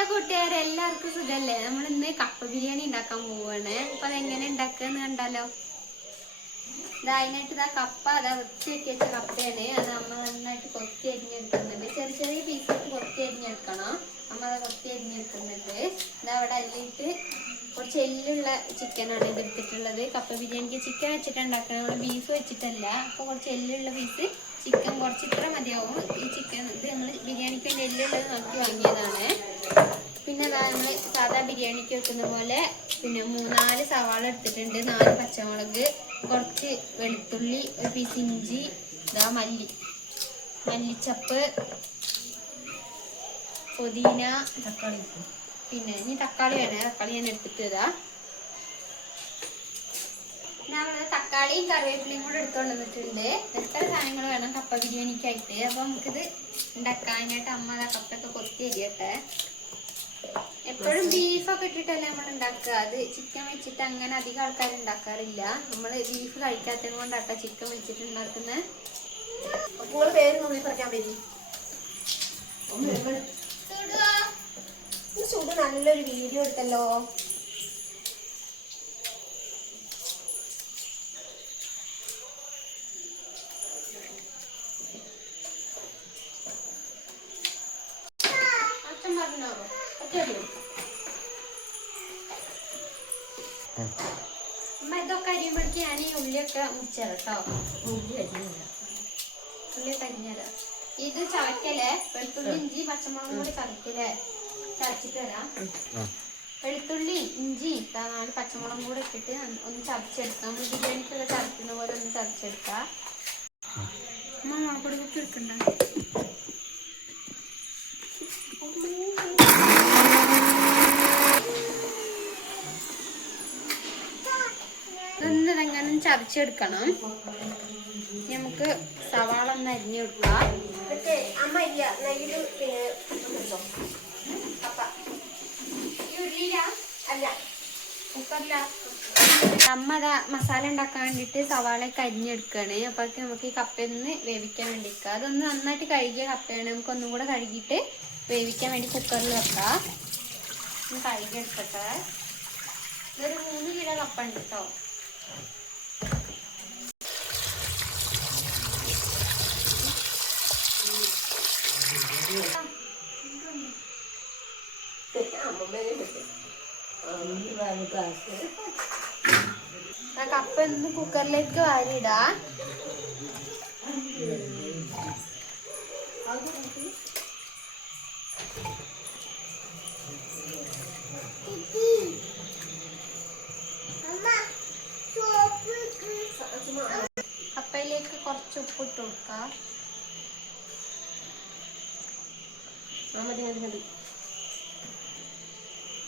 Hello കൂട്ടുകാരെ? എല്ലാവർക്കും സുഖല്ലേ? നമ്മൾ ഇന്ന് കപ്പ ബിരിയാണി ഉണ്ടാക്കാൻ പോവാണ്. അപ്പൊ അതെങ്ങനെ ഉണ്ടാക്കുകയെന്ന് കണ്ടാലോ? അതിനായിട്ട് ഇതാ കപ്പ അതാ വൃത്തിയാക്കി വെച്ച കപ്പയാണ്. അത് നമ്മൾ നന്നായിട്ട് കൊത്തി അരിഞ്ഞെടുക്കുന്നുണ്ട്. ചെറിയ ചെറിയ പീസായിട്ട് കൊത്തി അരിഞ്ഞെടുക്കണം. അമ്മ അത് കൊത്തി അരിഞ്ഞെടുക്കുന്നുണ്ട്. ഇതാ അവിടെ അല്ലിട്ട് കുറച്ച് എല്ലുള്ള ചിക്കനാണ് ഇത് എടുത്തിട്ടുള്ളത് കപ്പ ബിരിയാണിക്ക് ചിക്കൻ വെച്ചിട്ട് ഉണ്ടാക്കണം നമ്മൾ ബീഫ് വെച്ചിട്ടല്ല. അപ്പോൾ കുറച്ച് എല്ലുള്ള പീസ് ചിക്കൻ കുറച്ച് ഇത്ര മതിയാവും. ഈ ചിക്കൻ ഇത് നമ്മൾ ബിരിയാണിക്ക് വേണ്ടി എല്ലുള്ളത് നോക്കി വാങ്ങിയതാണ്. നമ്മൾ സാധാ ബിരിയാണിക്ക് വെക്കുന്ന പോലെ പിന്നെ മൂന്നാൽ സവാള എടുത്തിട്ടുണ്ട്. നാല് പച്ചമുളക് കുറച്ച് വെളുത്തുള്ളി ഒരു പീസ് ഇഞ്ചി ഇതാ മല്ലി. മല്ലിച്ചപ്പ് പുതിന തക്കാളി. പിന്നെ ഇനി തക്കാളി വേണേ. തക്കാളി ഞാൻ എടുത്തിട്ട് ഇതാ. തക്കാളിയും കറിവേപ്പിലയും കൂടെ എടുത്തോണ്ട് വന്നിട്ടുണ്ട്. എത്ര സാധനങ്ങൾ വേണം കപ്പ ബിരിയാണിക്കായിട്ട്? അപ്പൊ നമുക്കിത് ഉണ്ടാക്കാനായിട്ട് അമ്മ കപ്പൊക്കെ കൊത്തി അരിയട്ടെ. എപ്പോഴും ബീഫൊക്കെ ഇട്ടിട്ടല്ലേ നമ്മൾ ഉണ്ടാക്കുക അത് ചിക്കൻ വെച്ചിട്ട് അങ്ങനെ അധികം ആൾക്കാർ ഉണ്ടാക്കാറില്ല. നമ്മൾ ബീഫ് കഴിക്കാത്തത് കൊണ്ടാട്ടോ ചിക്കൻ വെച്ചിട്ട് ഉണ്ടാക്കുന്നത് നല്ലൊരു വീഡിയോ എടുത്തല്ലോ. അമ്മ ഇതൊക്കെ അരിയുമ്പോഴേക്ക് ഞാൻ ഈ ഉള്ളിയൊക്കെ മുറിച്ചത് കേട്ടോ. ഉള്ളി കരിഞ്ഞത് ഇത് ചതക്കലേ വെളുത്തുള്ളി ഇഞ്ചി പച്ചമുളകും കൂടി ചതക്കലേ ചതച്ചിട്ട് തരാം വെളുത്തുള്ളി ഇഞ്ചി തന്നാണ് പച്ചമുളകും കൂടി ഇട്ടിട്ട് ഒന്ന് ചതച്ചെടുക്കാം. നമ്മൾ ബിരിയാണിക്കൊക്കെ ചതക്കുന്ന പോലെ ഒന്ന് ചതച്ചെടുക്കാം. അമ്മ മുളപ്പൊടി കുത്തി എടുക്കണ്ട ഇതൊന്ന് ഇതെങ്ങനെ ചതച്ചെടുക്കണം. നമുക്ക് സവാള ഒന്ന് അരിഞ്ഞു കൊടുക്കാം. അമ്മ അതാ മസാല ഉണ്ടാക്കാൻ വേണ്ടിയിട്ട് സവാളയൊക്കെ അരിഞ്ഞെടുക്കുകയാണ് അപ്പൊ നമുക്ക് ഈ കപ്പയൊന്ന് വേവിക്കാൻ വേണ്ടി വെക്കാം അതൊന്ന് നന്നായിട്ട് കഴുകിയ കപ്പയാണ്. നമുക്ക് ഒന്നും കൂടെ കഴുകിയിട്ട് വേവിക്കാൻ വേണ്ടി കുക്കറിൽ വെക്കാം. ഒന്ന് കഴുകിയെടുക്കട്ടെ. ഇതൊരു മൂന്ന് കിലോ കപ്പ ഉണ്ട് കേട്ടോ അമ്മമ്മേനെ കിട്ടും ആ കപ്പ ഒന്ന് കുക്കറിലേക്ക് വാരിയിടാ. കപ്പയിലേക്ക് കുറച്ച് ഉപ്പിട്ട് കൊടുക്കാം. മതി മതി മതി.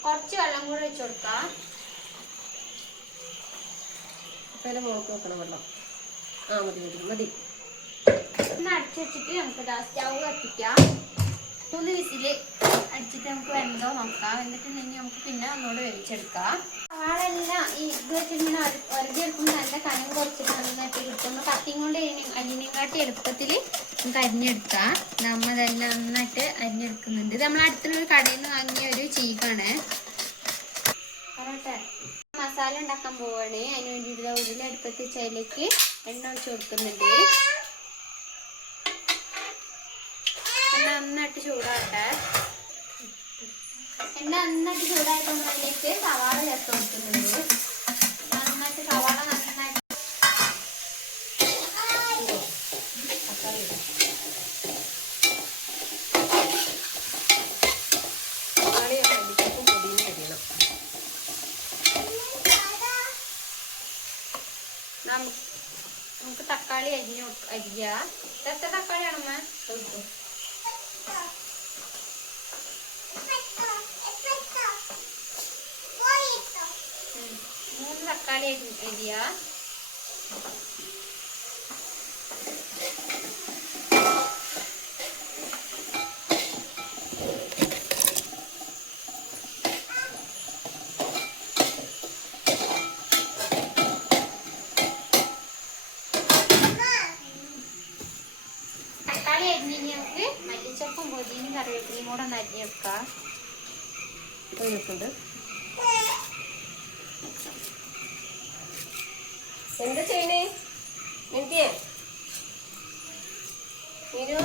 കുറച്ച് വെള്ളം കൂടെ വെച്ച് കൊടുക്കാം. മുളക്ക് വെക്കണം വെള്ളം. ആ മതി മതി മതി. ഒന്ന് അടിച്ചു വെച്ചിട്ട് നമുക്ക് സ്റ്റൗ കത്തിക്കാം. മൂന്ന് വിസിൽ അടിച്ചിട്ട് നമുക്ക് വെന്തോ നോക്കാം. എന്നിട്ട് നമുക്ക് പിന്നെ ഒന്നുകൂടെ വേവിച്ചെടുക്കാം. ആളെല്ലാം ഈ ഇത് വെച്ചിങ്ങനെ നല്ല കനം കുറച്ചിട്ട് നന്നായിട്ട് കിട്ടും കത്തിയും കൊണ്ട് അരിനെക്കാട്ടി എളുപ്പത്തിൽ നമുക്ക് അരിഞ്ഞെടുക്കാം. നമ്മതെല്ലാം നന്നായിട്ട് അരിഞ്ഞെടുക്കുന്നുണ്ട്. ഇത് നമ്മൾ അടുത്തുള്ള കടയിൽ നിന്ന് വാങ്ങിയ ഒരു ചീക്കാണ് പറയട്ടെ. മസാല ഉണ്ടാക്കാൻ പോവാണ്. അതിന് വേണ്ടിയിട്ട് ഉരുളി അടുപ്പത്ത് വെച്ച് എണ്ണ ഒഴിച്ച് കൊടുക്കുന്നുണ്ട്. എണ്ണ നന്നായിട്ട് ചൂടാകട്ടെ എണ്ണ നന്നായിട്ട് ചൂടായിട്ട് നമ്മൾ അതിലേക്ക് സവാള ചേർത്ത് കൊടുക്കുന്നുണ്ട്. നന്നായിട്ട് സവാള നന്നായിട്ട് നമുക്ക് തക്കാളി അരിഞ്ഞു അരിയ. എത്ര തക്കാളിയാണമ്മ കൊടുക്കും ഉം. മൂന്ന് തക്കാളി അരി- അരിയ തക്കാളി അരിഞ്ഞ് കഴിഞ്ഞ് നമുക്ക് മല്ലിച്ചപ്പും പൊതിയും കറിവേപ്പിലയും കൂടെ ഒന്ന് അരിഞ്ഞെടുക്കാം ആ നമുക്ക് തക്കാളി അരിഞ്ഞ് കഴിഞ്ഞാൽ നമുക്ക് മല്ലിച്ചപ്പും പൊതിയും കറിവേപ്പിലയും കൂടെ ഒന്ന് അരിഞ്ഞെടുക്കാം മതി മതി മതി കഴിഞ്ഞിട്ടുണ്ട് എന്താ ചെയ്യണേ? മിനിറ്റിയേ മീനു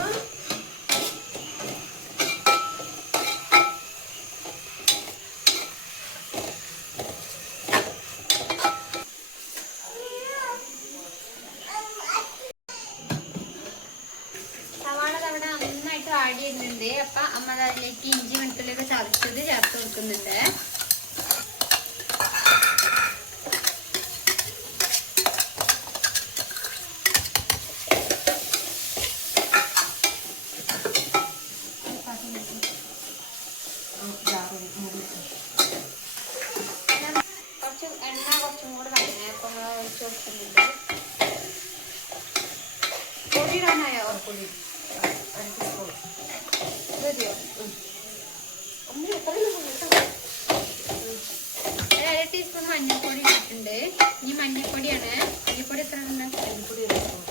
സവാള അവിടെ നന്നായിട്ട് ആടി വരുന്നുണ്ട് അപ്പൊ അമ്മ അത് അതിലേക്ക് ഇഞ്ചി വെളുത്തുള്ളിയൊക്കെ ചതച്ചത് ചേർത്ത് കൊടുക്കുന്നുണ്ട് പിന്നെ കുറച്ച് എണ്ണ കുറച്ചും കൂടെ വേണേ അപ്പൊ നമ്മൾ ഒഴിച്ചു കൊടുക്കുന്നുണ്ട് പൊടി ഇടാനായോ പൊടി അര ടീസ്പൂൺ മതിയോ അമ്മ എത്രയും കേട്ടോ ഒരു അര ടീസ്പൂൺ മഞ്ഞൾപ്പൊടി ഇട്ടിട്ടുണ്ട് ഇനി മഞ്ഞൾപ്പൊടിയാണ് മല്ലിപ്പൊടി എത്ര ഉണ്ട് അരിപ്പൊടി ഒരു സ്പൂൺ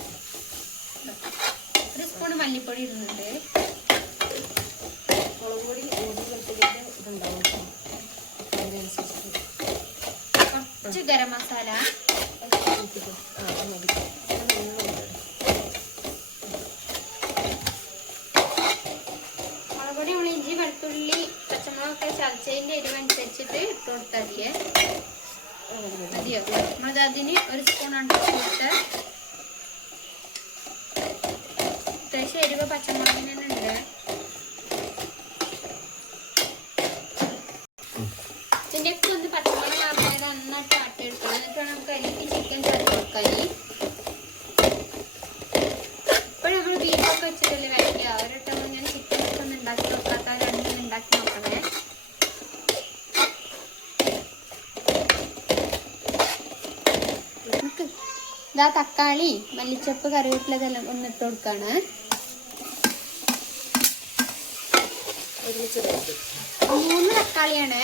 ഒരു സ്പൂൺ മല്ലിപ്പൊടി ഇടുന്നുണ്ട് മുളക് പൊടി ഇഞ്ചി വെളുത്തുള്ളിയുടെ ഇതുണ്ടാവും അതിനനുസരിച്ച് കുറച്ച് ഗരം മസാല ആ അത് മതി അത് നല്ലോണം മുളക് പൊടി നമ്മൾ ഇഞ്ചി വെളുത്തുള്ളി പച്ചമുളകൊക്കെ ചതച്ചതിന്റെ എരിവ് അനുസരിച്ചിട്ട് ഇട്ട് കൊടുത്താൽ മതിയേ. മതിയോ നമ്മളത് അതിന് ഒരു സ്പൂൺ കൊടുത്ത്. അത്യാവശ്യം എരിവ് പച്ചമുളകിന് തന്നെ ഉണ്ട് ഇതിന്റെയൊക്കെ ഒന്ന് പച്ചമുളക് ആദ്യമായി നന്നായിട്ട് ആട്ടിയെടുക്കണം എന്നിട്ട് വേണം നമുക്ക് അതിലേക്ക് ചിക്കൻ ചേർത്ത് കൊടുക്കാൻ ഇപ്പോഴും നമ്മൾ ബീഫൊക്കെ വെച്ചിട്ടല്ലേ കഴിക്കുക ഒരിട്ടം ഇങ്ങനെ ചിക്കൻ ഒക്കെ ഒന്ന് ഉണ്ടാക്കി നോക്കാത്ത രണ്ടും ഉണ്ടാക്കി നോക്കണേ നമുക്ക് ഇതാ തക്കാളി മല്ലിച്ചപ്പ് കറിവേപ്പില ഇതെല്ലാം ഒന്ന് ഇട്ട് കൊടുക്കാണ്. മൂന്ന് തക്കാളിയാണ്.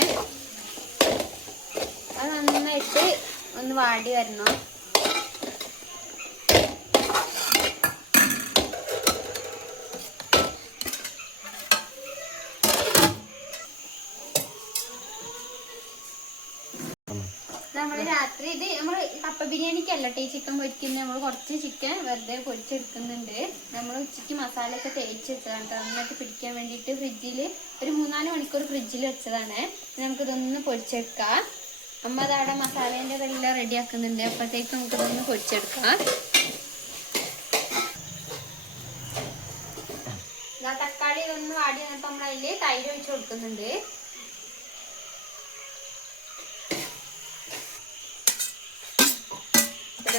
അത് നന്നായിട്ട് ഒന്ന് വാടി വരണം നമ്മൾ രാത്രി ഇത് നമ്മൾ കപ്പ ബിരിയാണിക്കല്ല ടീ ചിക്കൻ പൊരിക്കുന്നത് നമ്മൾ കുറച്ച് ചിക്കൻ വെറുതെ പൊരിച്ചെടുക്കുന്നുണ്ട്. നമ്മൾ ഉച്ചയ്ക്ക് മസാല ഒക്കെ തേച്ച് വെച്ചതാണ് ട്ടോ. നന്നായിട്ട് പിടിക്കാൻ വേണ്ടിയിട്ട് ഫ്രിഡ്ജിൽ ഒരു മൂന്നാൽ മണിക്കൂർ ഫ്രിഡ്ജിൽ വെച്ചതാണ്. നമുക്ക് നമുക്കിതൊന്ന് പൊരിച്ചെടുക്കാം. അമ്മ അതവിടെ മസാലേന്റെ എല്ലാം റെഡി ആക്കുന്നുണ്ട്. അപ്പോഴത്തേക്ക് നമുക്കിതൊന്ന് പൊരിച്ചെടുക്കാം. തക്കാളി ഇതൊന്ന് വാടി വന്നപ്പോൾ തൈര് ഒഴിച്ച് കൊടുക്കുന്നുണ്ട്.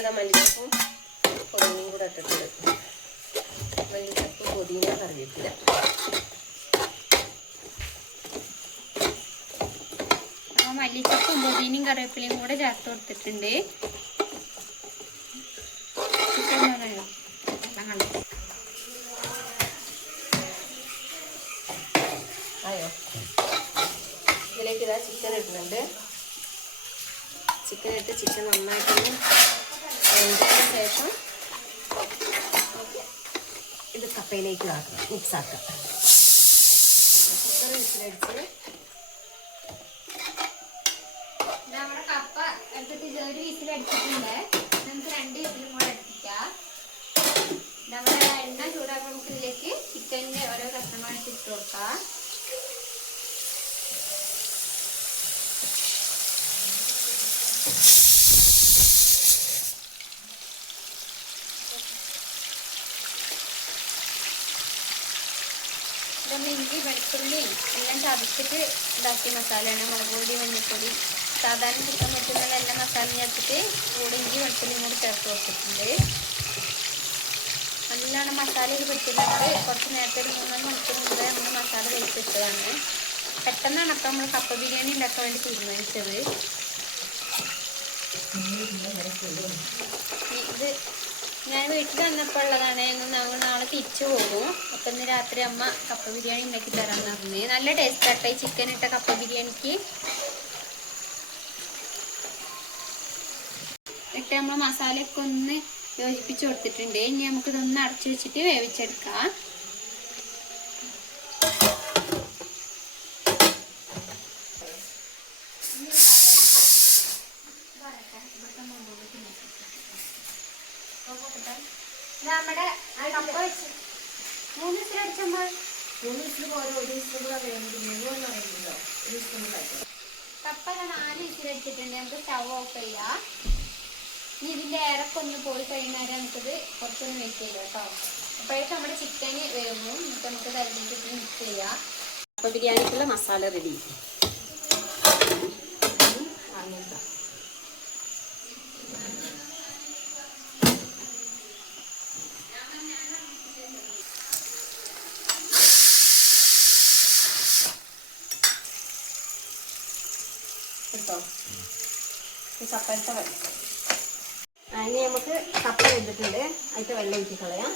പിന്നെ മല്ലിച്ചപ്പും. പൊതിനയും കൂടെ ഇട്ടിട്ടുണ്ട്. മല്ലിച്ചപ്പ് പൊതിന കറിവേപ്പില. മല്ലിച്ചപ്പും പൊതിനും കറിവേപ്പിലയും കൂടെ ചേർത്ത് കൊടുത്തിട്ടുണ്ട്. അയ്യോ. ആയോ? ഇതിലേക്ക് ഇതാ ചിക്കൻ ഇടുന്നുണ്ട്. ചിക്കൻ ഇട്ട് ചിക്കൻ നന്നായിട്ടൊന്ന് വെന്തതിന് ശേഷം ഇത് കപ്പയിലേക്ക് ആക്കണം മിക്സ് ആക്കാം കുക്കർ വിസിലടിച്ച് നമ്മുടെ കപ്പ എടുത്തിട്ട് ഒരു വിസിലടിച്ചിട്ടുണ്ട്. നമുക്ക് രണ്ട് വിസിലും കൂടെ അടുപ്പിക്കാം. നമ്മുടെ എണ്ണ ചൂടാക്കാൻ നമുക്ക് ഇതിലേക്ക് ചിക്കനിന്റെ ഓരോ കഷ്ണമായിട്ട് ഇട്ട് കൊടുക്കാം ഇതൊന്ന് ഇഞ്ചി വെളുത്തുള്ളിയും എല്ലാം ചതച്ചിട്ട് ഇതാക്കിയ മസാലയാണ്. മുളക് പൊടി മഞ്ഞൾപ്പൊടി സാധാരണ ചിക്കൻ പറ്റുന്നുള്ള എല്ലാ മസാലയും ചേർത്തിട്ട് കൂടെ ഇഞ്ചി വെളുത്തുള്ളിയും കൂടി ചേർത്ത് കൊടുത്തിട്ടുണ്ട്. നല്ലോണം മസാലയിൽ പിടിച്ചിട്ടുണ്ട്. കുറച്ച് നേരത്തെ ഒരു മൂന്നാൽ മണിക്കൂർ മുമ്പേ നമ്മൾ മസാല കഴിച്ചിട്ടതാണ് പെട്ടെന്നാണ് അപ്പം നമ്മൾ കപ്പ ബിരിയാണി ഉണ്ടാക്കാൻ വേണ്ടി തീരുമാനിച്ചത്. ഇത് ഞാൻ വീട്ടിൽ വന്നപ്പോൾ ഉള്ളതാണ്. ഞങ്ങൾ നാളെ തിരിച്ചു പോകും. അപ്പം ഇന്ന് രാത്രി അമ്മ കപ്പ ബിരിയാണി ഉണ്ടാക്കി തരാമെന്ന് പറഞ്ഞു. നല്ല ടേസ്റ്റ് ആട്ടെ ചിക്കൻ ഇട്ട കപ്പ ബിരിയാണിക്ക്. ഇട്ട് നമ്മൾ മസാലയൊക്കെ ഒന്ന് യോജിപ്പിച്ച് കൊടുത്തിട്ടുണ്ട്. ഇനി നമുക്കിതൊന്ന് അടച്ചു വെച്ചിട്ട് വേവിച്ചെടുക്കാം നമ്മുടെ കപ്പ വെച്ച് മൂന്ന് വിസിലടിച്ചമ്മ മൂന്ന് ദിവസത്തിൽ പോലെ ഒരു ദിവസം കൂടെ മുഴുവൻ അറിയില്ലല്ലോ ഒരു ദിവസം കൂടെ ആയിട്ട് നാല് ദാ നാല് നമുക്ക് സ്റ്റവ് ഓഫ് ചെയ്യാം. ഇതിന്റെ ഇറക്കൊന്ന് പോയി കഴിഞ്ഞാൽ നമുക്കിത് കുറച്ചൊന്ന് വെയിറ്റ് ചെയ്യാം കേട്ടോ. അപ്പോഴേക്കും നമ്മുടെ ചിക്കൻ വേവും എന്നിട്ട് നമുക്ക് കരിഞ്ഞിട്ട് മിക്സ് ചെയ്യാം. അപ്പോൾ ബിരിയാണിക്കുള്ള മസാല റെഡി അങ്ങനത്തെ കിട്ടോ ഈ കപ്പലത്തെ വെള്ളം. അതിന് നമുക്ക് കപ്പ എടുത്തിട്ടുണ്ട്. അതിന്റെ വെള്ളം ഒഴിച്ച് കളയാം.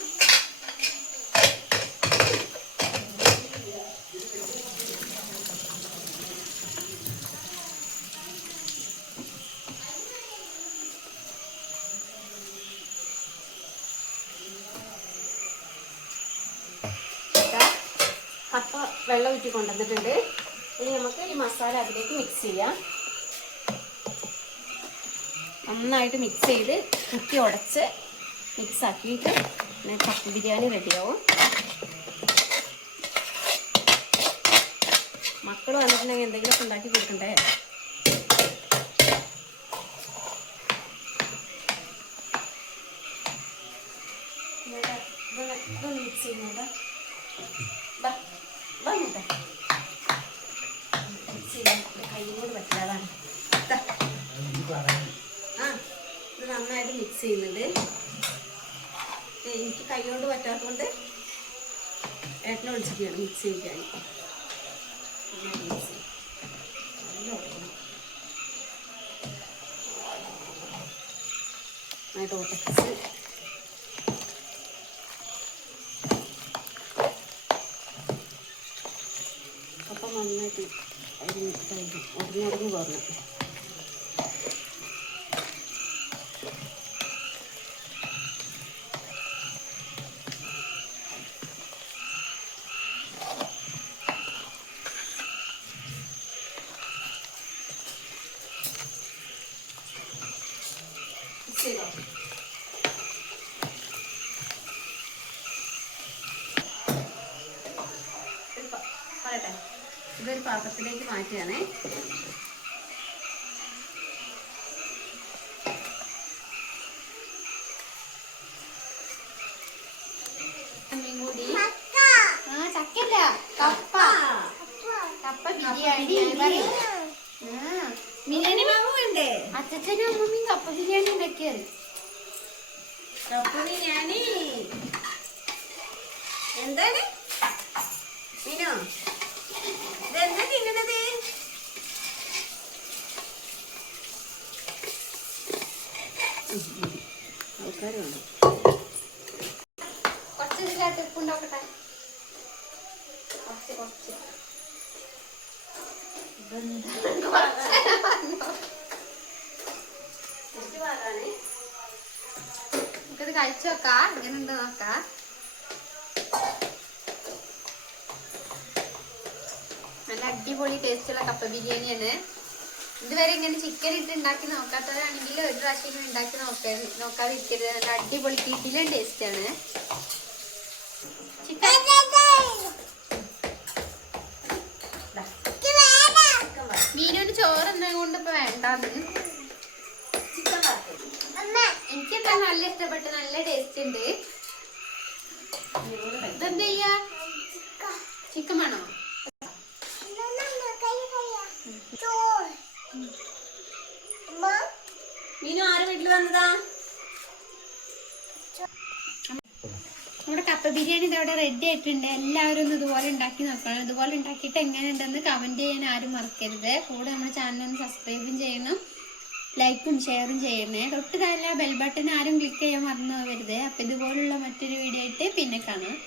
കപ്പ വെള്ളം ഊറ്റി കൊണ്ടുവന്നിട്ടുണ്ട്. ഇനി നമുക്ക് ഈ മസാല അതിലേക്ക് മിക്സ് ചെയ്യാം. നന്നായിട്ട് മിക്സ് ചെയ്ത് കുത്തി ഉടച്ച് മിക്സ് ആക്കിയിട്ട് പിന്നെ കപ്പ ബിരിയാണി റെഡിയാവും മക്കൾ വന്നിട്ടുണ്ടെങ്കിൽ എന്തെങ്കിലുമൊക്കെ ഉണ്ടാക്കി കൊടുക്കണ്ടേ? ഇതൊന്ന് മിക്സ് ചെയ്യുന്നുണ്ടോ ബാ ബാ ഇങ്ങോട്ട്. മിക്സ് ചെയ്യാൻ കയ്യും കൊണ്ട് പറ്റില്ലാതാണ് ദാ. ആ ഇത് നന്നായിട്ട് മിക്സ് ചെയ്യുന്നുണ്ട്. എനിക്ക് കൈ കൊണ്ട് പറ്റാത്തതുകൊണ്ട് ഏട്ടനെ വിളിച്ചിട്ടാണ് മിക്സ് ചെയ്യിക്കാൻ നന്നായിട്ട് ഉടച്ച്. അപ്പം നന്നായിട്ട് അരി ഉടഞ്ഞുടഞ്ഞ് പോരണം ശരി ഒരു പ- പറയട്ടെ ഇതൊരു പാത്രത്തിലേക്ക് മാറ്റുകയാണേ. ചക്കല്ല കപ്പ. കപ്പ. ബിരിയാണി. ബിരിയാണി. വേണ്ടേ അച്ഛനും അമ്മമ്മയും കപ്പ ബിരിയാണി ഉണ്ടാക്കിയത് കപ്പ ബിരിയാണി. എന്താണ്? മീനോ? ഇതെന്താ തിന്നണത് ആൾക്കാർ വേണം കുറച്ച് ഇതിനകത്ത് ഉപ്പുണ്ടാക്കട്ടെ? കുറച്ച് കുറച്ച്. നമുക്കിത് കഴിച്ചു നോക്കാം ഇങ്ങനെ ഉണ്ട് നോക്കാം. നല്ല അടിപൊളി ടേസ്റ്റുള്ള കപ്പ ബിരിയാണിയാണ് ഇതുവരെ ഇങ്ങനെ ചിക്കൻ ഇട്ട് ഉണ്ടാക്കി നോക്കാത്തവരാണെങ്കിൽ ഒരു പ്രാവശ്യം ഉണ്ടാക്കി നോക്ക നോക്കാതിരിക്കരുത് നല്ല അടിപൊളി കിടിലൻ ടേസ്റ്റാണ് ചിക്കൻ. മീനൊരു ചോറ് എന്നെ കൊണ്ട് ഇപ്പൊ വേണ്ടാന്ന്. എനിക്കെന്താ നല്ല ഇഷ്ടപ്പെട്ട് നല്ല ടേസ്റ്റ് ഉണ്ട്. ഇതെന്താ ചിക്കൻ വേണോ മീനു ആര് വീട്ടിൽ നമ്മുടെ കപ്പ ബിരിയാണി ഇതവിടെ റെഡി ആയിട്ടുണ്ട്. എല്ലാവരും ഒന്ന് ഇതുപോലെ ഉണ്ടാക്കി നോക്കണം. ഇതുപോലെ ഉണ്ടാക്കിയിട്ട് എങ്ങനെയുണ്ടെന്ന് കമന്റ് ചെയ്യാൻ ആരും മറക്കരുത്. കൂടെ നമ്മുടെ ചാനൽ ഒന്ന് സബ്സ്ക്രൈബും ചെയ്യണം. ലൈക്കും ഷെയറും ചെയ്യണേ. തൊട്ട് താഴെ ബെൽ ബട്ടൺ ആരും ക്ലിക്ക് ചെയ്യാൻ മറന്നു പോകരുത് അപ്പൊ ഇതുപോലുള്ള മറ്റൊരു വീഡിയോ ആയിട്ട് പിന്നെ കാണാം.